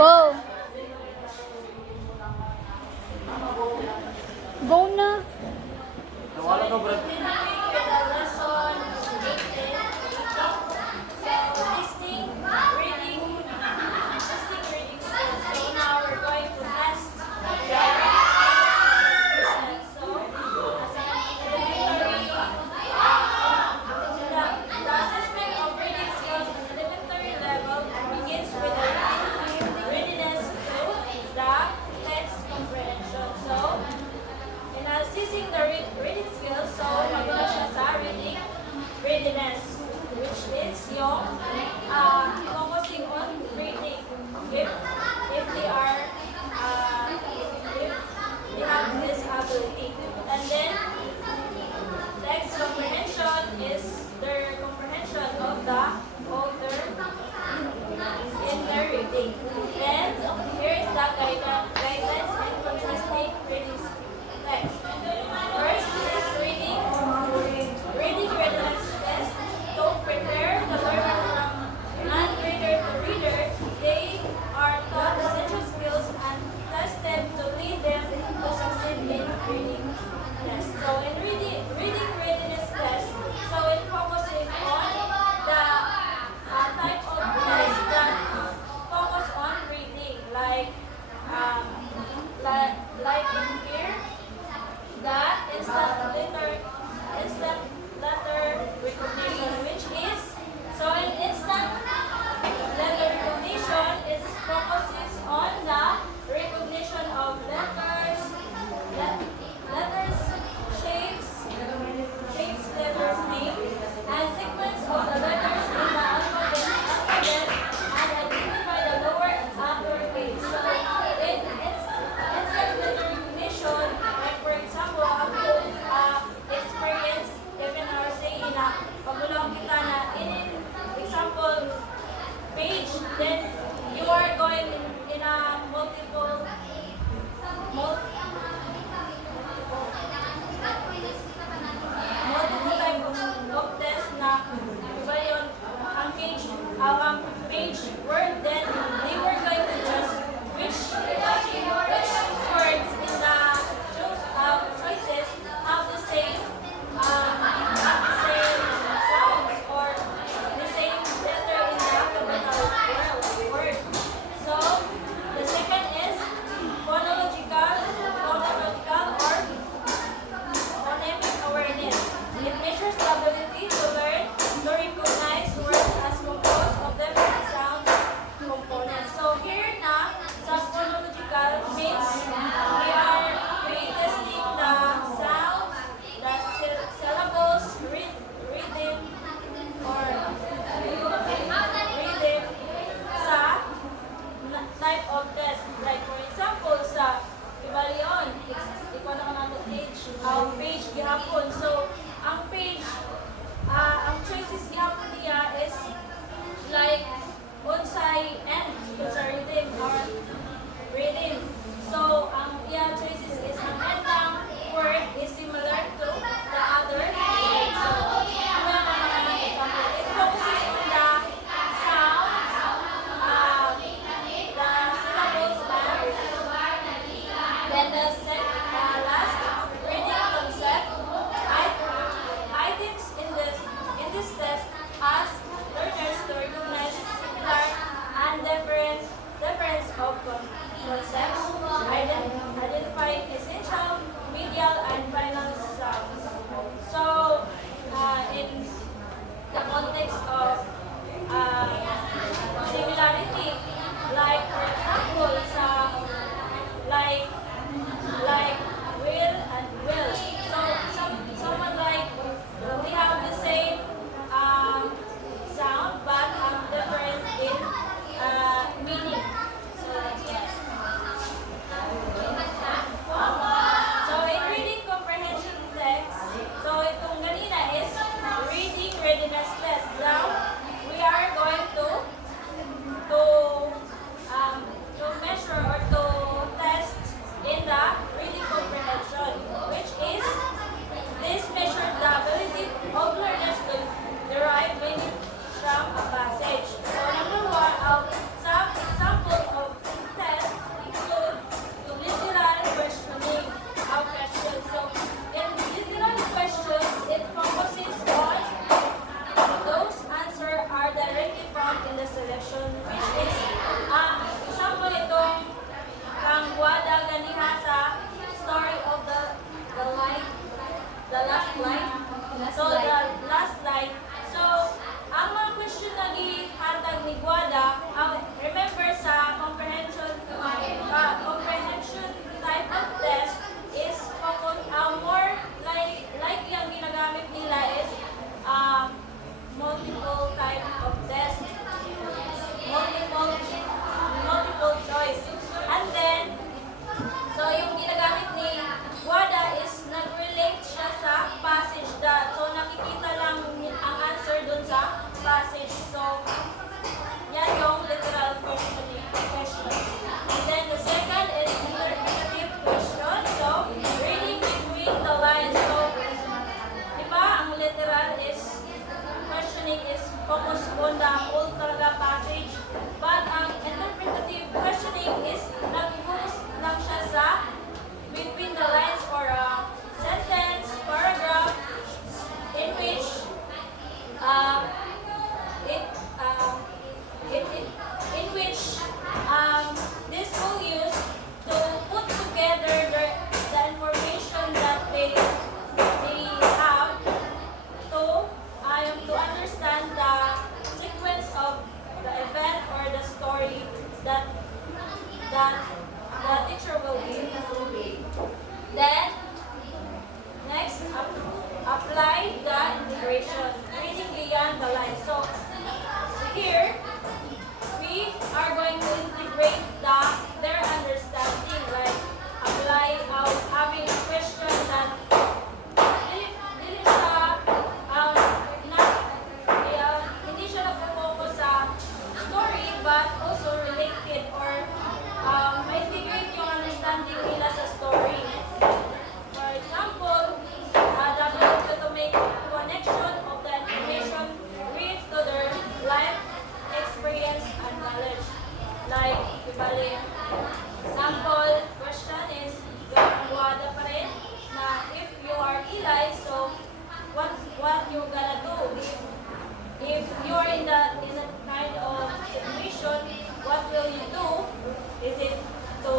Go! Go na! Nawala ka, Brad. Assessing the reading skills, so we're going to that the teacher will give. Then, next, apply the integration, reading beyond the lines. So, here, we are going to integrate their understanding, like apply having a question that dili siya hindi siya nag-focus sa story but also related or ma-integrate yung understanding nila sa story. For example, the ability to make connection of the information read to their life experience and knowledge. Like, ibalik, sample question is, wada pa rin, na if you are Eli, so what you gonna do if you're in a kind of situation, what will you do? Is it to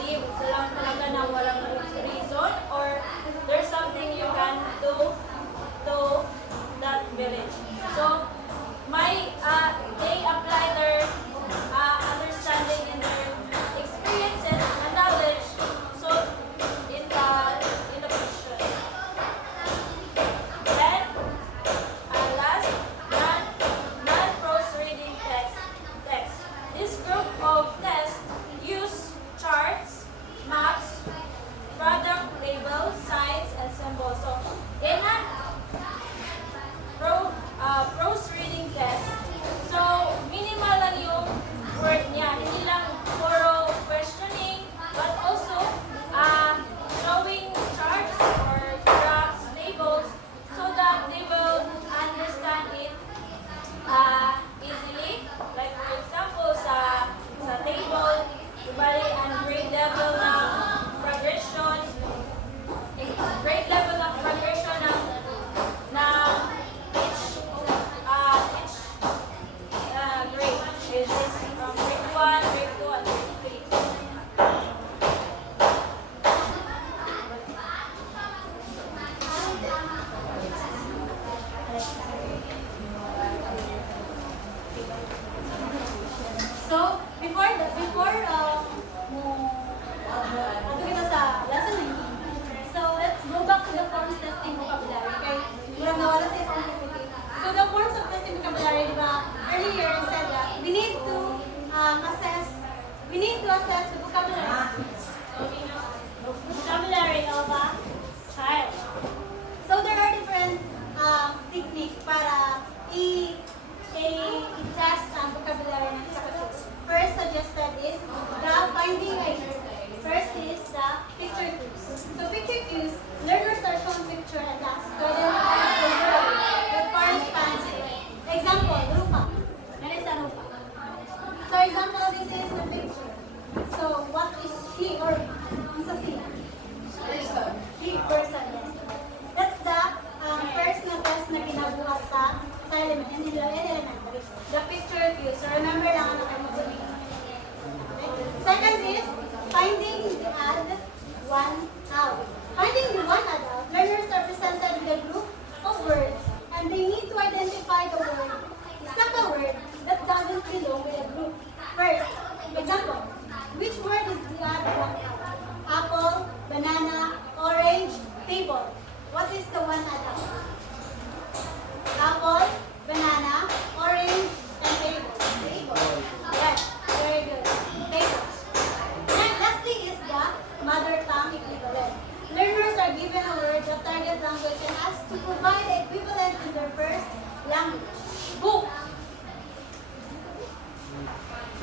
leave lang talaga na walang reason, or there's something you can do to that village? So they apply their understanding and their experiences and knowledge so in the question. Then last, non-prose reading text. This group of tests use charts, maps, product labels, signs, and symbols. So in a prose reading test, so minimal lang yung word niya, hindi lang puro questioning, but also showing charts or graphs, labels, so that they will understand it easily. Like for example, sa table, ibali ang grade level ng progression, grade level ng progression ng grade. It is from grade 1, grade 2, and grade 3. So, before ano kita sa lesson 19. So, let's go back to the forms testing vocabulary. Okay? Murang nawala sa isang PPT. So, the forms of testing vocabulary, di ba? Earlier, I said that we need to assess the vocabulary of a child. So, there are different techniques para i-test ang vocabulary ng isa ka. First suggested is the finding either. First is the picture cues. So picture cues, learners are shown picture and asked to identify the word that corresponds to it. Example, rupa. That is a rupa. So example, this is the picture. So what is he or ang sa siya? Person. He, person, yes. That's the first na test na ginabuhat sa element, the picture view. So remember lang ano kayo mag-ulit. Okay. Second is finding the odd one out. Finding the one odd out, learners are presented with a group of words and they need to identify the word, the word that doesn't belong with a group. First, example, which word is the odd one out? Apple, banana, orange, table. What is the one odd out? Apple, banana, orange, and table. Table. Yes, very good. Table. And lastly is the mother tongue equivalent. Learners are given a word, the target language, and asked to provide the equivalent in their first language. Book.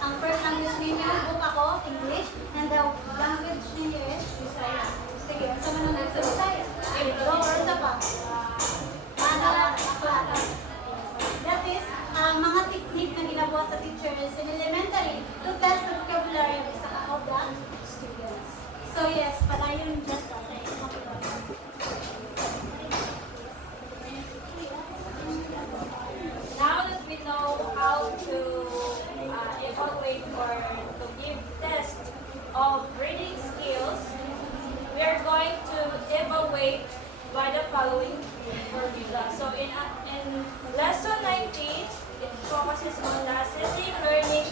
Ang first language ninyo, book ako, English, and the language ninyo is Bisaya. Sige, sa manunod sa Bisaya. Go or sa pa. That is, mga technique na ginawa sa teachers in elementary to test the vocabulary of the students. So yes, padayon just sa inyo. Now that we know how to evaluate or to give test of reading skills, we are going to evaluate by the following formula. So in lesson 19, it focuses on the assessing learning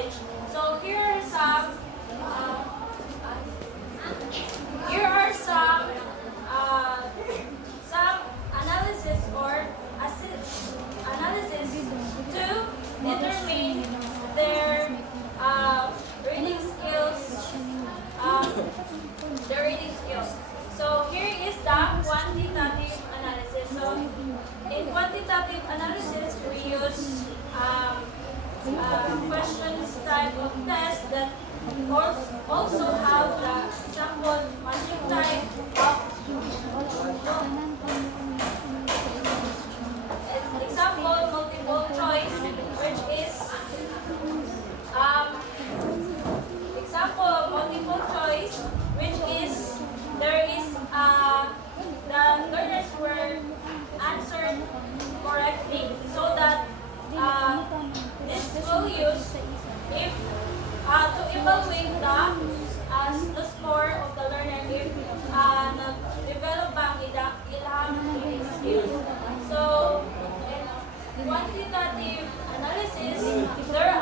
knowledge. So here are some analysis or analysis to determine their reading skills. The reading skills. So here is the quantitative analysis. So in quantitative analysis, we use questions type of test that also have the example matching type of example multiple choice, which is example of multiple choice, which is there is the learners were answered correctly, so that this will use if to evaluate the score of the learner if develop ang ilang reading skills. So in quantitative analysis, there